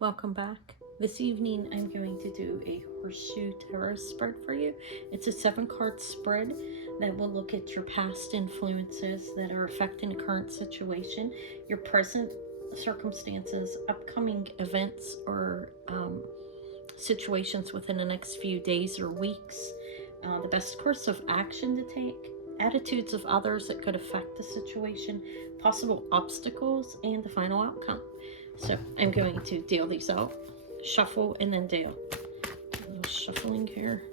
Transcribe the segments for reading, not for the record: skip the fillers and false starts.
Welcome back. This evening I'm going to do a Horseshoe Tarot Spread for you. It's a 7-card spread that will look at your past influences that are affecting the current situation, your present circumstances, upcoming events or situations within the next few days or weeks, the best course of action to take, attitudes of others that could affect the situation, possible obstacles, and the final outcome. So I'm going to deal these out, shuffle, and then deal. A little shuffling here.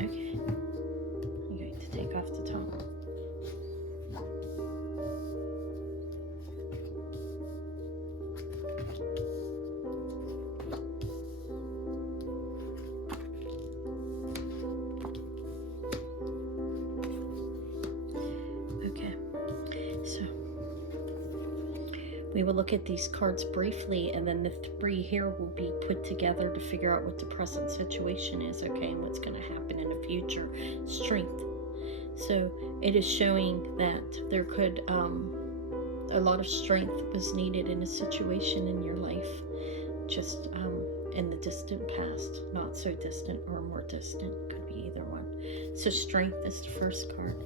Okay, I'm going to take off the top. We will look at these cards briefly, and then the 3 here will be put together to figure out what the present situation is, okay, and what's going to happen in the future. Strength. So it is showing that there could, a lot of strength was needed in a situation in your life, just in the distant past, not so distant or more distant, could be either one. So strength is the first card.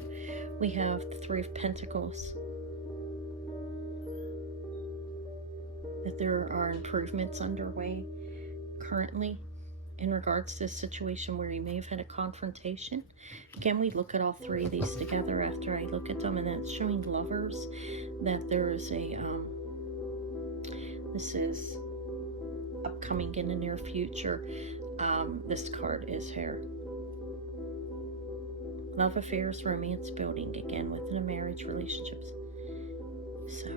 We have the 3 of Pentacles. That there are improvements underway currently in regards to this situation where you may have had a confrontation. Again, we look at all 3 of these together after I look at them, and that's showing Lovers, that there is a, this is upcoming in the near future. This card is here. Love affairs, romance building, again, within a marriage relationships. So,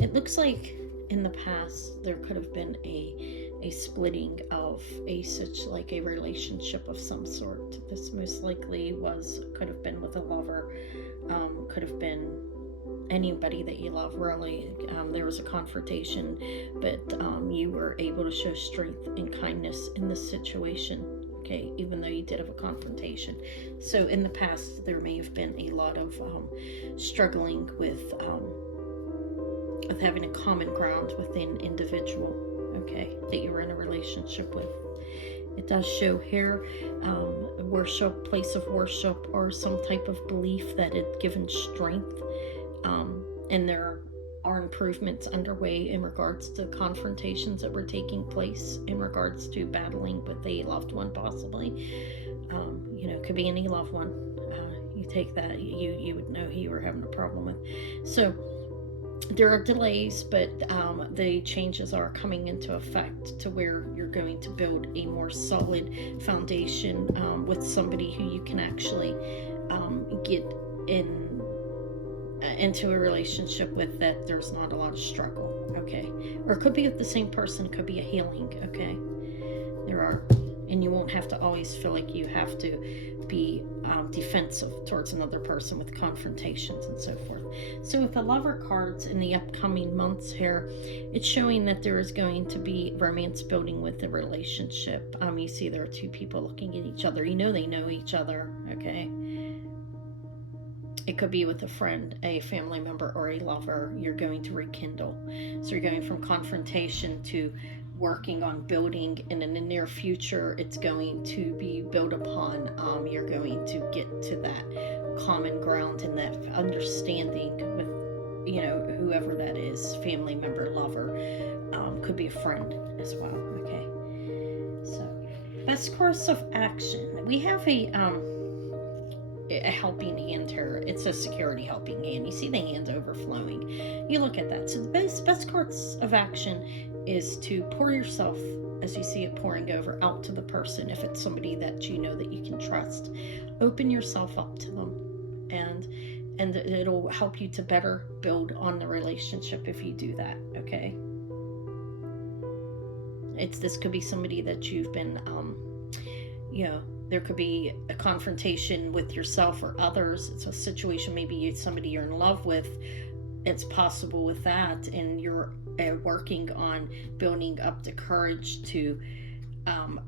it looks like in the past there could have been a splitting of such like a relationship of some sort. This most likely could have been with a lover, could have been anybody that you love, really. There was a confrontation, but you were able to show strength and kindness in this situation, okay, even though you did have a confrontation. So in the past there may have been a lot of struggling with having a common ground within individual, okay, that you were in a relationship with. It does show here worship, place of worship, or some type of belief that it given strength, and there are improvements underway in regards to confrontations that were taking place in regards to battling with a loved one, possibly. You know, could be any loved one. You take that, you would know who you were having a problem with. So there are delays, but the changes are coming into effect to where you're going to build a more solid foundation with somebody who you can actually get into a relationship with, that there's not a lot of struggle, okay? Or it could be with the same person, it could be a healing, okay? There are, and you won't have to always feel like you have to be defensive towards another person with confrontations and so forth. So with the Lover cards in the upcoming months here, it's showing that there is going to be romance building with the relationship. You see there are 2 people looking at each other. You know they know each other, okay? It could be with a friend, a family member, or a lover. You're going to rekindle. So you're going from confrontation to working on building, and in the near future it's going to be built upon. You're going to get to that common ground and that understanding with, you know, whoever that is, family member, lover, could be a friend as well, okay? So best course of action, we have a helping hand here. It's a security helping hand. You see the hands overflowing. You look at that. So the best course of action is to pour yourself, as you see it pouring over, out to the person. If it's somebody that you know that you can trust, open yourself up to them, and it'll help you to better build on the relationship if you do that, okay? This could be somebody that you've been you know, there could be a confrontation with yourself or others. It's a situation, maybe it's somebody you're in love with, it's possible with that, and you're working on building up the courage to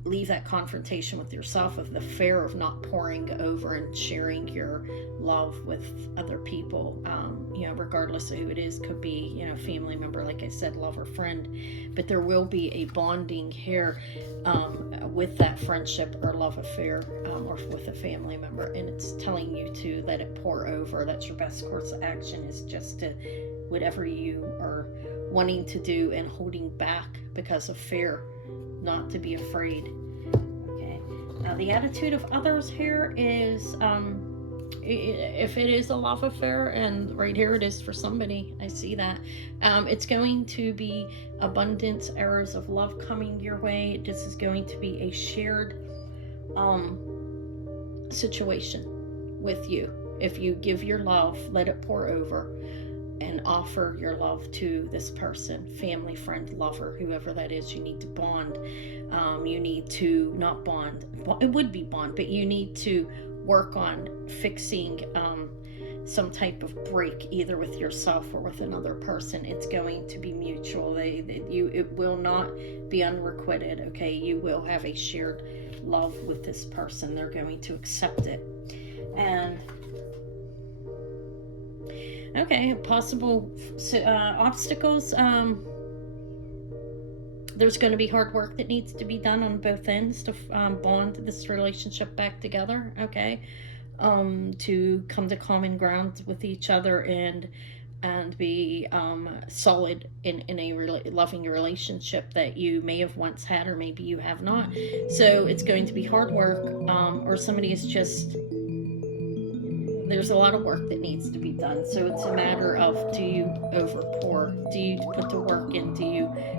leave that confrontation with yourself of the fear of not pouring over and sharing your love with other people, regardless of who it is. Could be, family member, like I said, lover, friend, but there will be a bonding here with that friendship or love affair, or with a family member, and it's telling you to let it pour over. That's your best course of action, is just to, whatever you are wanting to do and holding back because of fear, not to be afraid. Okay. Now the attitude of others here is, if it is a love affair, and right here it is for somebody, I see that, it's going to be abundance, arrows of love coming your way. This is going to be a shared situation with you. If you give your love, let it pour over, and offer your love to this person, family, friend, lover, whoever that is. You need to bond. You need to not bond. Well, it would be bond, but you need to work on fixing some type of break, either with yourself or with another person. It's going to be mutual. It will not be unrequited. Okay, you will have a shared love with this person. They're going to accept it. And okay, possible obstacles. There's going to be hard work that needs to be done on both ends to bond this relationship back together, okay? To come to common ground with each other and be solid in a loving relationship that you may have once had, or maybe you have not. So it's going to be hard work, or somebody is just... There's a lot of work that needs to be done. So it's a matter of, do you overpour? Do you put the work in?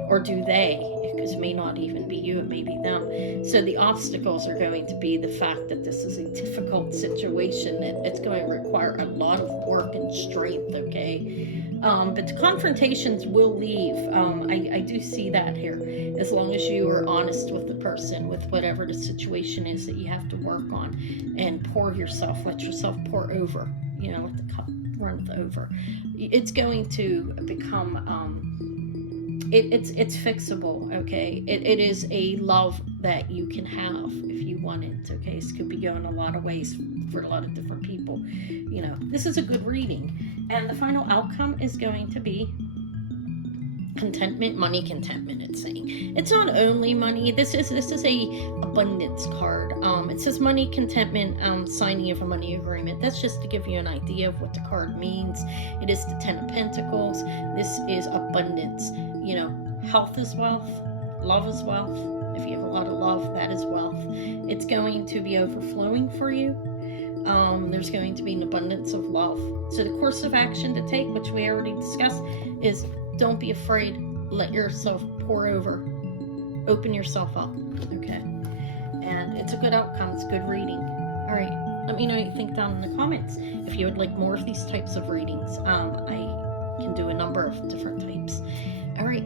Or do they? Because it may not even be you, it may be them. So the obstacles are going to be the fact that this is a difficult situation, that it's going to require a lot of work and strength, okay? But the confrontations will leave. I do see that here. As long as you are honest with the person, with whatever the situation is that you have to work on, and pour yourself, let yourself pour over, let the cup run over. It's going to become, it's fixable, okay? It is a love that you can have if you want it, okay? This could be going a lot of ways for a lot of different people. This is a good reading. And the final outcome is going to be contentment, money contentment. It's saying it's not only money. This is a abundance card. It says money contentment, signing of a money agreement. That's just to give you an idea of what the card means. It is the 10 of Pentacles. This is abundance. Health is wealth, love is wealth. If you have a lot of love, that is wealth. It's going to be overflowing for you. There's going to be an abundance of love. So the course of action to take, which we already discussed, is don't be afraid. Let yourself pour over. Open yourself up. Okay. And it's a good outcome. It's good reading. All right. Let me know what you think down in the comments. If you would like more of these types of readings, I can do a number of different types. All right.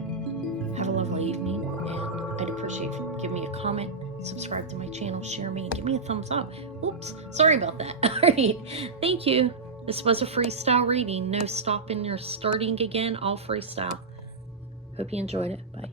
Have a lovely evening. And I'd appreciate if you give me a comment, subscribe to my channel, share me, and give me a thumbs up. Oops. Sorry about that. All right. Thank you. This was a freestyle reading. No stopping or starting again. All freestyle. Hope you enjoyed it. Bye.